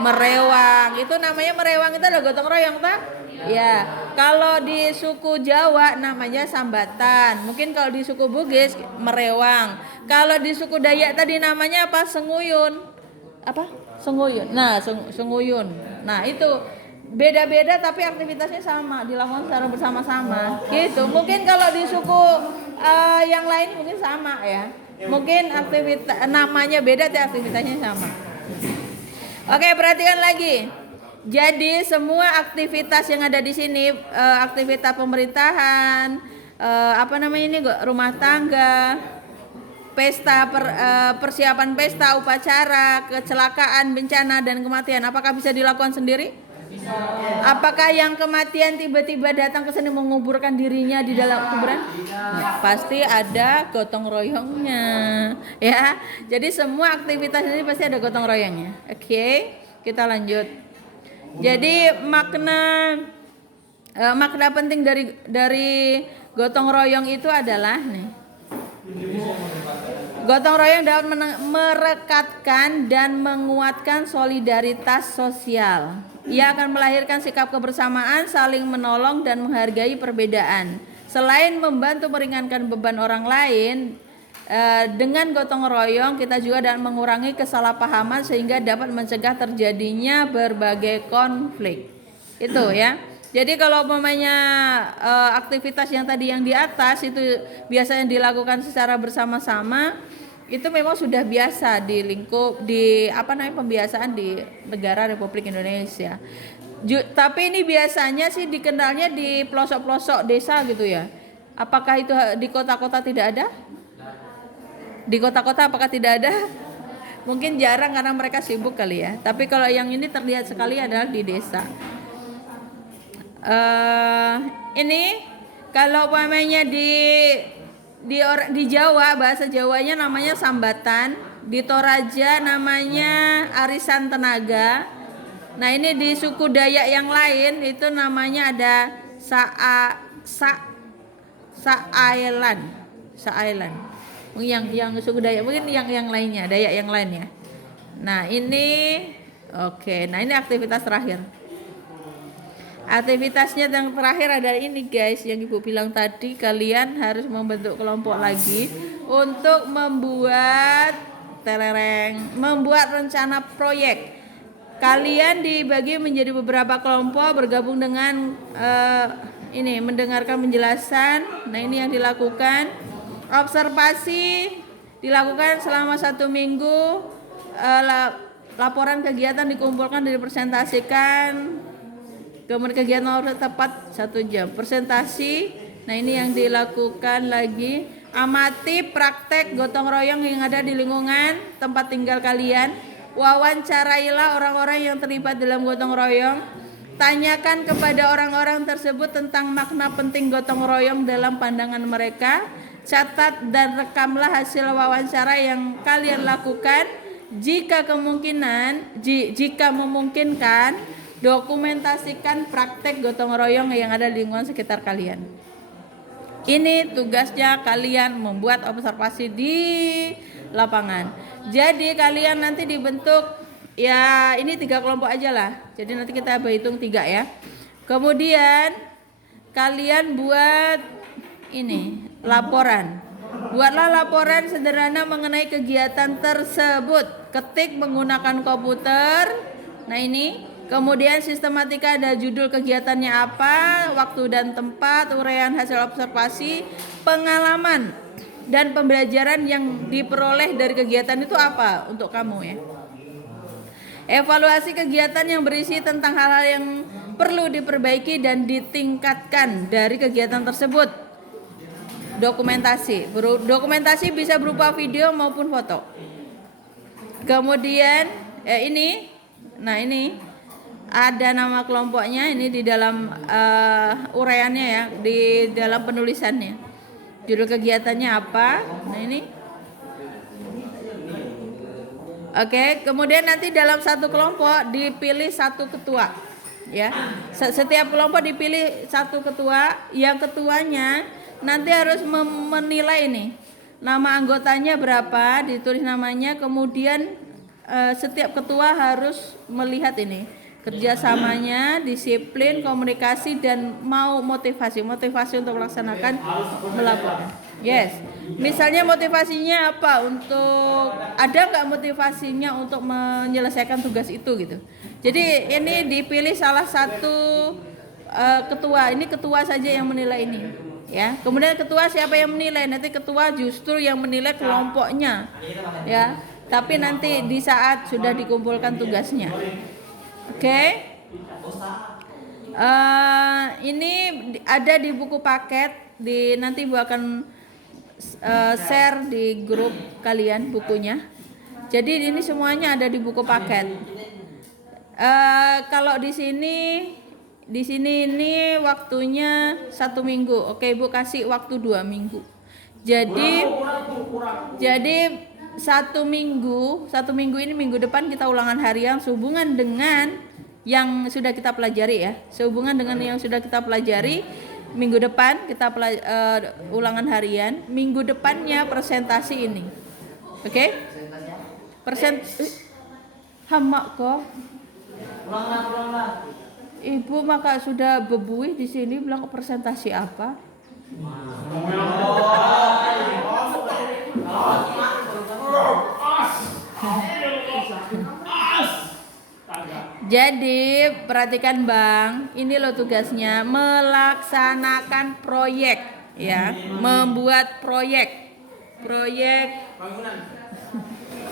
merewang. Itu namanya merewang, itu adalah gotong royong tak? Ya, kalau di suku Jawa namanya sambatan. Mungkin kalau di suku Bugis merewang. Kalau di suku Dayak tadi namanya apa? Senguyun. Apa? Senguyun. Nah, senguyun. Nah, itu beda-beda tapi aktivitasnya sama, dilakukan secara bersama-sama. Gitu. Mungkin kalau di suku yang lain mungkin sama ya. Mungkin aktivitas namanya beda tapi aktivitasnya sama. Oke, perhatikan lagi. Jadi semua aktivitas yang ada di sini, aktivitas pemerintahan, rumah tangga, pesta, persiapan pesta, upacara, kecelakaan, bencana dan kematian, apakah bisa dilakukan sendiri? Apakah yang kematian tiba-tiba datang ke sini menguburkan dirinya di dalam kuburan? Nah, pasti ada gotong royongnya, ya. Jadi semua aktivitas ini pasti ada gotong royongnya. Oke, kita lanjut. Jadi makna penting dari gotong royong itu adalah nih. Gotong royong dapat merekatkan dan menguatkan solidaritas sosial. Ia akan melahirkan sikap kebersamaan, saling menolong dan menghargai perbedaan. Selain membantu meringankan beban orang lain, dengan gotong royong kita juga dapat mengurangi kesalahpahaman sehingga dapat mencegah terjadinya berbagai konflik. Itu ya. Jadi kalau umpamanya aktivitas yang tadi yang di atas itu biasanya dilakukan secara bersama-sama, itu memang sudah biasa di lingkup pembiasaan di negara Republik Indonesia. Tapi ini biasanya sih dikenalnya di pelosok-pelosok desa gitu ya. Apakah itu di kota-kota tidak ada? Di kota-kota apakah tidak ada? Mungkin jarang karena mereka sibuk kali ya. Tapi kalau yang ini terlihat sekali adalah di desa. Ini kalau umpamanya di Jawa, bahasa Jawanya namanya sambatan, di Toraja namanya arisan tenaga. Nah ini di suku Dayak yang lain itu namanya ada Saailan. Yang suku Dayak mungkin yang lainnya, Dayak yang lainnya. Nah ini oke. Nah ini aktivitas terakhir. Aktivitasnya yang terakhir adalah ini guys, yang Ibu bilang tadi, kalian harus membentuk kelompok lagi untuk membuat rencana proyek. Kalian dibagi menjadi beberapa kelompok, bergabung dengan mendengarkan penjelasan. Nah ini yang dilakukan. Observasi dilakukan selama 1 minggu. Laporan kegiatan dikumpulkan dan dipresentasikan. Kemudian kegiatan harus tepat 1 jam. Presentasi, nah ini yang dilakukan lagi. Amati praktek gotong royong yang ada di lingkungan tempat tinggal kalian. Wawancarailah orang-orang yang terlibat dalam gotong royong. Tanyakan kepada orang-orang tersebut tentang makna penting gotong royong dalam pandangan mereka. Catat dan rekamlah hasil wawancara yang kalian lakukan. Jika memungkinkan, dokumentasikan praktek gotong royong yang ada di lingkungan sekitar kalian. Ini tugasnya kalian membuat observasi di lapangan. Jadi kalian nanti dibentuk ya ini 3 kelompok aja lah. Jadi nanti kita berhitung 3 ya. Kemudian kalian buat ini laporan. Buatlah laporan sederhana mengenai kegiatan tersebut. Ketik menggunakan komputer. Nah ini. Kemudian sistematika ada judul kegiatannya apa, waktu dan tempat, uraian hasil observasi, pengalaman dan pembelajaran yang diperoleh dari kegiatan itu apa untuk kamu ya. Evaluasi kegiatan yang berisi tentang hal-hal yang perlu diperbaiki dan ditingkatkan dari kegiatan tersebut. Dokumentasi bisa berupa video maupun foto. Kemudian ini ada nama kelompoknya ini di dalam uraiannya ya, di dalam penulisannya. Judul kegiatannya apa? Nah ini. Oke, kemudian nanti dalam satu kelompok dipilih 1 ketua. Ya. Setiap kelompok dipilih 1 ketua, yang ketuanya nanti harus menilai ini. Nama anggotanya berapa, ditulis namanya, kemudian setiap ketua harus melihat ini kerjasamanya, disiplin, komunikasi, dan motivasi untuk melaksanakan melaporkan. Yes, misalnya motivasinya apa, ada nggak motivasinya untuk menyelesaikan tugas itu gitu. Jadi ini dipilih salah satu ketua, ini ketua saja yang menilai ini. Ya, kemudian ketua siapa yang menilai? Nanti ketua justru yang menilai kelompoknya, ya. Tapi nanti di saat sudah dikumpulkan tugasnya. Oke. Ini ada di buku paket. Nanti Ibu akan share di grup kalian bukunya. Jadi ini semuanya ada di buku paket. Kalau di sini ini waktunya 1 minggu. Oke, Ibu kasih waktu 2 minggu. Jadi 1 minggu ini, minggu depan kita ulangan harian sehubungan dengan yang sudah kita pelajari ya. Sehubungan dengan yang sudah kita pelajari, minggu depan kita ulangan harian, minggu depannya presentasi ini. Oke? Persen hamak kok. Ulang. Ibu maka sudah bebuih di sini bilang presentasi apa? Jadi perhatikan Bang, ini loh tugasnya melaksanakan proyek ya, membuat proyek Bangunan.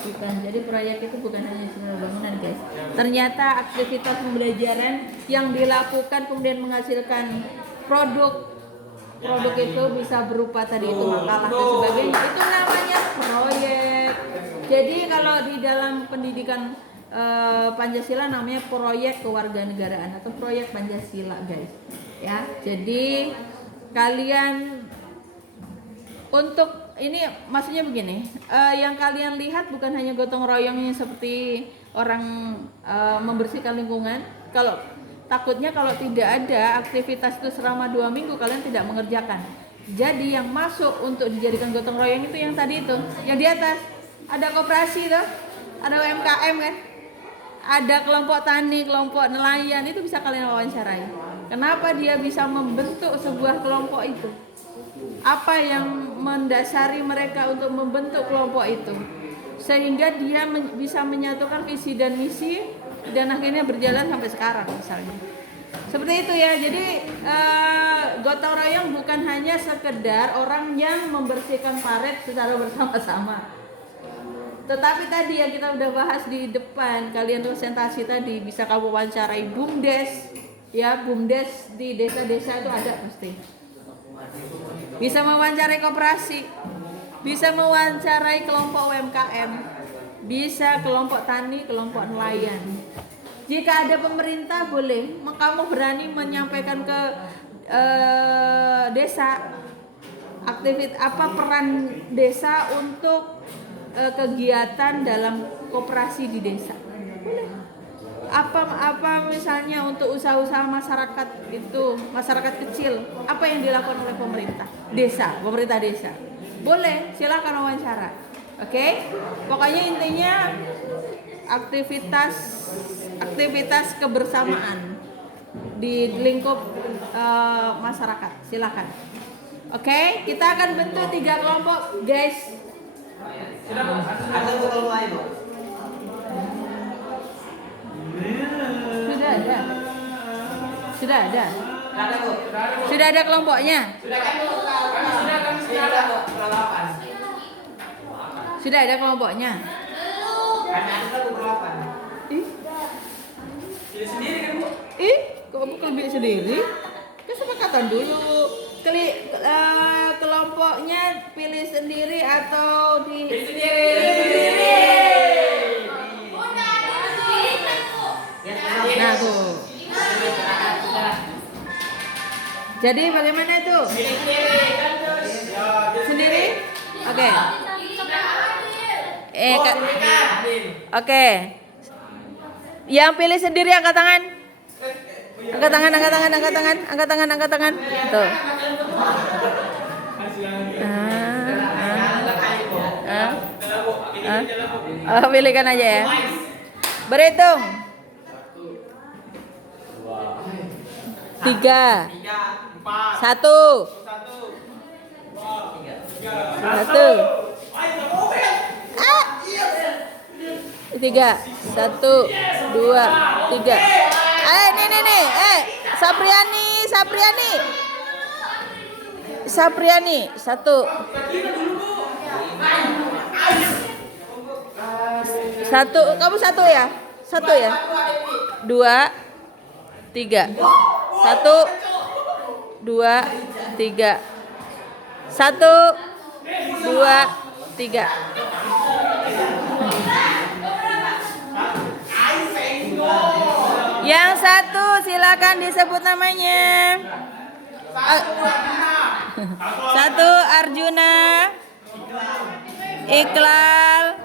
bukan. Jadi proyek itu bukan hanya cuma bangunan guys. Ternyata aktivitas pembelajaran yang dilakukan kemudian menghasilkan produk itu bisa berupa tadi itu makalah dan sebagainya. Itu namanya proyek. Jadi kalau di dalam pendidikan Pancasila namanya proyek kewarganegaraan atau proyek Pancasila guys. Ya, jadi kalian untuk ini maksudnya begini, yang kalian lihat bukan hanya gotong royongnya seperti orang membersihkan lingkungan. Kalau takutnya kalau tidak ada aktivitas itu selama 2 minggu kalian tidak mengerjakan. Jadi yang masuk untuk dijadikan gotong royong itu yang tadi itu, yang di atas ada koperasi tuh, ada UMKM kan, ada kelompok tani, kelompok nelayan, itu bisa kalian wawancarai. Kenapa dia bisa membentuk sebuah kelompok itu? Apa yang mendasari mereka untuk membentuk kelompok itu sehingga dia bisa menyatukan visi dan misi dan akhirnya berjalan sampai sekarang misalnya seperti itu ya. Jadi gotong royong bukan hanya sekedar orang yang membersihkan paret secara bersama-sama, tetapi tadi yang kita udah bahas di depan kalian presentasi tadi, bisa kamu wawancarai BUMDes ya, BUMDes di desa-desa itu ada pasti. Bisa mewawancarai koperasi, bisa mewawancarai kelompok UMKM, bisa kelompok tani, kelompok nelayan. Jika ada pemerintah boleh, kamu berani menyampaikan ke desa aktivitas apa peran desa untuk kegiatan dalam koperasi di desa. Boleh. Apa misalnya untuk usaha-usaha masyarakat itu, masyarakat kecil, apa yang dilakukan oleh pemerintah desa, boleh, silakan wawancara. Oke? Pokoknya intinya aktivitas kebersamaan di lingkup masyarakat, silakan. Oke, kita akan bentuk 3 kelompok guys. Ada kelompok lain, Bu? Sudah ada. Ada, Bu. Sudah ada kelompoknya. Sudah ada kelompoknya. Kok bukan bilik sendiri? Kesepakatan dulu. Kelompoknya pilih sendiri atau di Nah tuh. Jadi bagaimana itu? Sendiri? Oke. Oke. Yang pilih sendiri angkat tangan. Angkat tangan. Tuh. Pilihkan aja ya. Berhitung. 3 1 1 3 1 2 3. Nih. Sapriani 1. Kamu 1 ya? 2 3 1 2 3 1 2 3 Yang 1 silakan disebut namanya. 1 Arjuna, Iqlal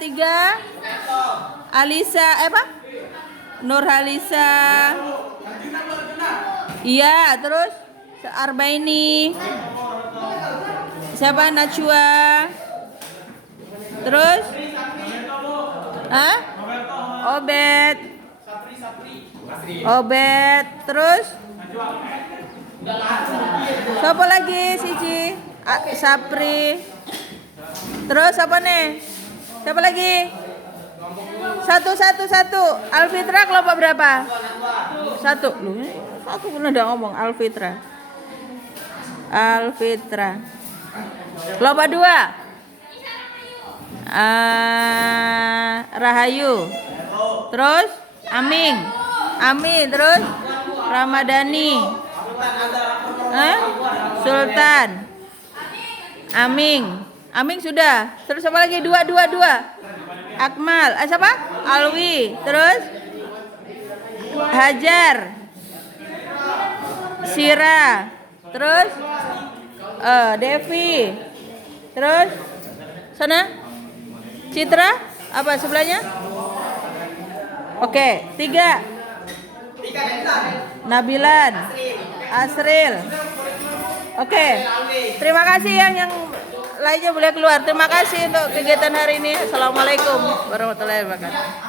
3 Alisa Nurhalisa. Iya, terus Arbaini Siapa? Najwa. Terus? Hah? Obed. Obed. Terus? Siapa lagi? Siji. Sapri. Terus apa nih? Siapa lagi? Satu. Alfitra kelompok berapa? Satu. Loh, aku pernah udah ngomong Alfitra. Kelompok 2. Rahayu. Terus Aming. Terus Ramadhani. Sultan. Aming sudah. Terus apa lagi? Dua. Akmal. Siapa? Alwi. Terus Hajar. Sira. Terus Devi. Terus sana Citra. Apa sebelahnya? Oke, 3. Nabilan. Asril. Oke. Terima kasih yang lainnya boleh keluar. Terima kasih untuk kegiatan hari ini. Assalamualaikum warahmatullahi wabarakatuh.